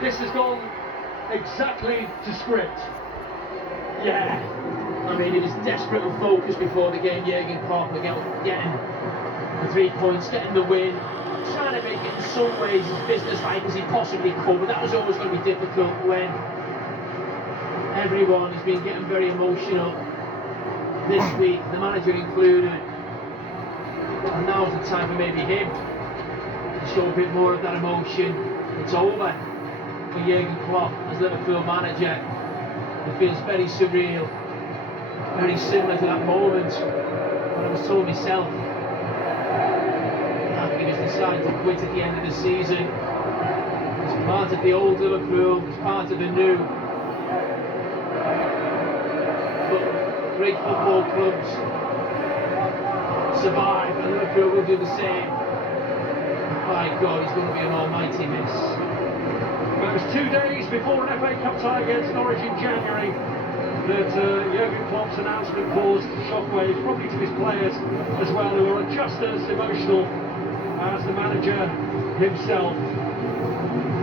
This has gone exactly to script. Yeah, I mean, he was desperate and focused before the game, Jurgen Klopp, getting the 3 points, getting the win, trying to make it in some ways as business-like as he possibly could, but that was always going to be difficult when everyone has been getting very emotional this week, the manager included, and now's the time for maybe him to show a bit more of that emotion. It's over for Jurgen Klopp as Liverpool manager. It feels very surreal, very similar to that moment when I was told myself that he was decided to quit at the end of the season. It's part of the old Liverpool, it's part of the new. But great football clubs survive, and Liverpool will do the same. My God, it's going to be an almighty miss. Well, it was 2 days before an FA Cup tie against Norwich in January that Jurgen Klopp's announcement caused shockwaves, probably to his players as well, who are just as emotional as the manager himself.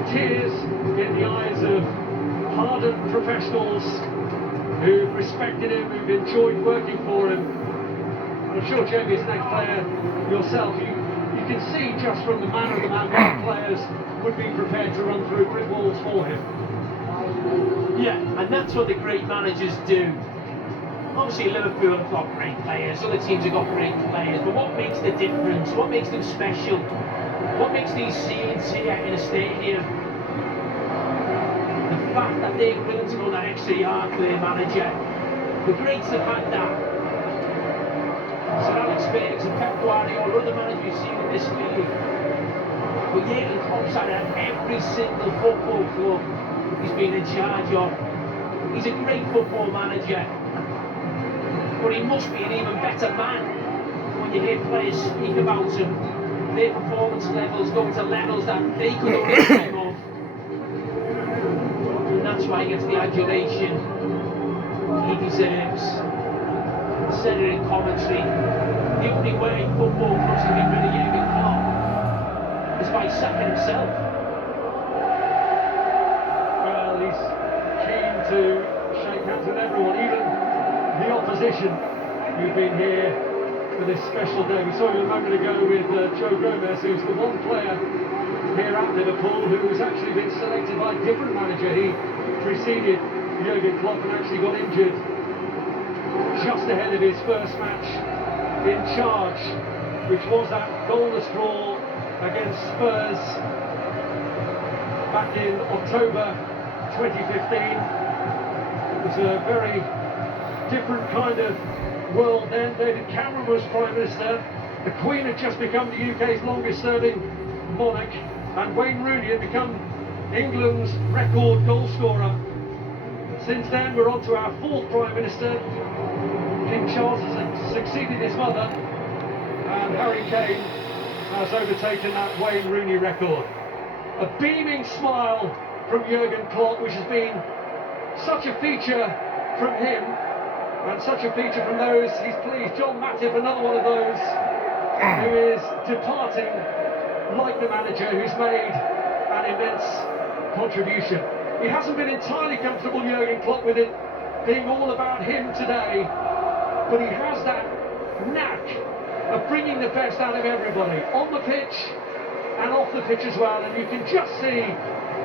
Tears in the eyes of hardened professionals who've respected him, who've enjoyed working for him. And I'm sure, Jamie, as an ex-player yourself, you can see just from the manner of the man that players would be prepared to run through brick walls for him. Yeah, and that's what the great managers do. Obviously Liverpool have got great players, other teams have got great players, but what makes the difference, what makes them special, what makes these scenes here in a stadium? The fact that they're willing to go that extra yard for their manager. The greats have had that. Sir Alex Ferguson, Pep Guardiola, other managers you've seen in this league. But Jurgen Klopp's had it at every single football club he's been in charge of. He's a great football manager, but he must be an even better man when you hear players speak about him. Their performance levels going to levels that they could only dream of. And that's why he gets the adulation he deserves. I said it in commentary. The only way football clubs can get rid of Jurgen Klopp is by sacking himself. Well, he's keen to shake hands with everyone, even the opposition who've been here for this special day. We saw you a moment ago with Joe Gomez, who's the one player here at Liverpool who has actually been selected by a different manager. He preceded Jurgen Klopp and actually got injured just ahead of his first match in charge, which was that goalless draw against Spurs back in October 2015. It was a very different kind of world then. David Cameron was Prime Minister, the Queen had just become the UK's longest serving monarch, and Wayne Rooney had become England's record goal scorer. Since then we're on to our fourth Prime Minister. King Charles has succeeded his mother, and Harry Kane has overtaken that Wayne Rooney record. A beaming smile from Jurgen Klopp, which has been such a feature from him, and such a feature from those he's pleased. John Matip, another one of those who is departing like the manager, who's made an immense contribution. He hasn't been entirely comfortable, Jurgen Klopp, with it being all about him today, but he has that knack of bringing the best out of everybody, on the pitch and off the pitch as well, and you can just see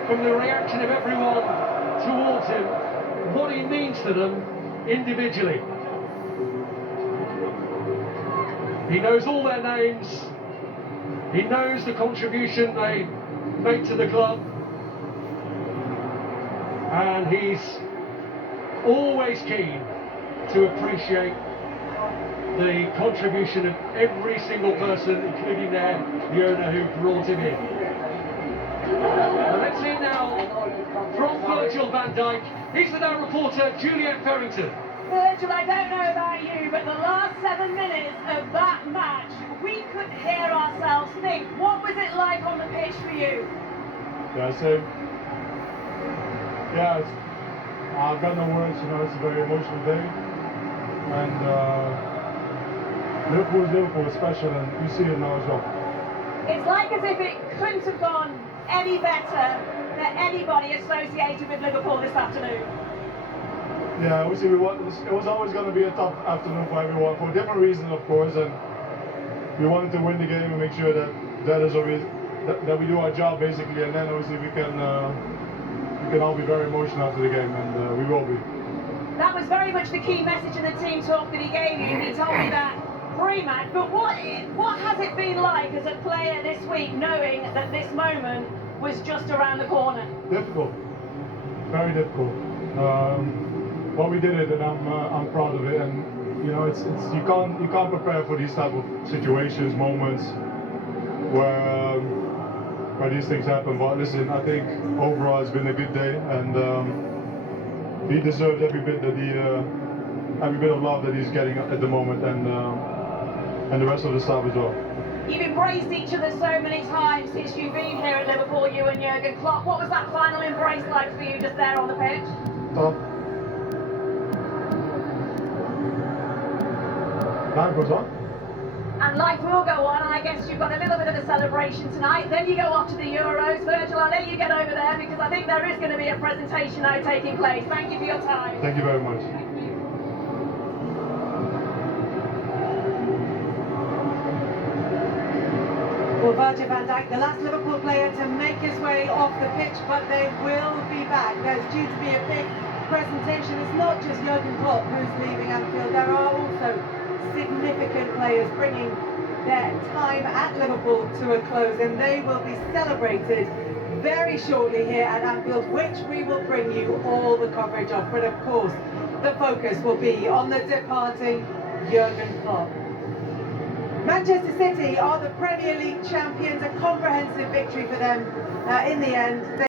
from the reaction of everyone towards him what he means to them individually. He knows all their names, he knows the contribution they make to the club, and he's always keen to appreciate the contribution of every single person, including the owner who brought him in. Well, let's see now from Virgil van Dijk. He's with our reporter Juliet Ferrington. Virgil, I don't know about you, but the last 7 minutes of that match, we could hear ourselves think. What was it like on the pitch for you? I've got no words, it's a very emotional day. And Liverpool is Liverpool, is special, and you see it now as well. It's like as if it couldn't have gone any better for anybody associated with Liverpool this afternoon? Yeah, obviously it was always going to be a tough afternoon for everyone for different reasons, of course, and we wanted to win the game and make sure that we do our job basically, and then obviously we can all be very emotional after the game, and we will be. That was very much the key message in the team talk that he gave you. He told me that pre-match. But what has it been like as a player this week, knowing that this moment was just around the corner? Difficult, very difficult. Well, we did it, and I'm proud of it. And you know, you can't prepare for these type of situations, moments where these things happen. But listen, I think overall it's been a good day, and he deserves every bit of love that he's getting at the moment, and the rest of the staff as well. You've embraced each other so many times since you've been here at Liverpool, you and Jurgen Klopp. What was that final embrace like for you just there on the pitch? Tough. Life goes on. And life will go on, and I guess you've got a little bit of a celebration tonight. Then you go off to the Euros. Virgil, I'll let you get over there because I think there is going to be a presentation now taking place. Thank you for your time. Thank you very much. Well, Virgil van Dijk, the last Liverpool player to make his way off the pitch, but they will be back. There's due to be a big presentation. It's not just Jurgen Klopp who's leaving Anfield. There are also significant players bringing their time at Liverpool to a close, and they will be celebrated very shortly here at Anfield, which we will bring you all the coverage of. But of course, the focus will be on the departing Jurgen Klopp. Manchester City are the Premier League champions, a comprehensive victory for them in the end.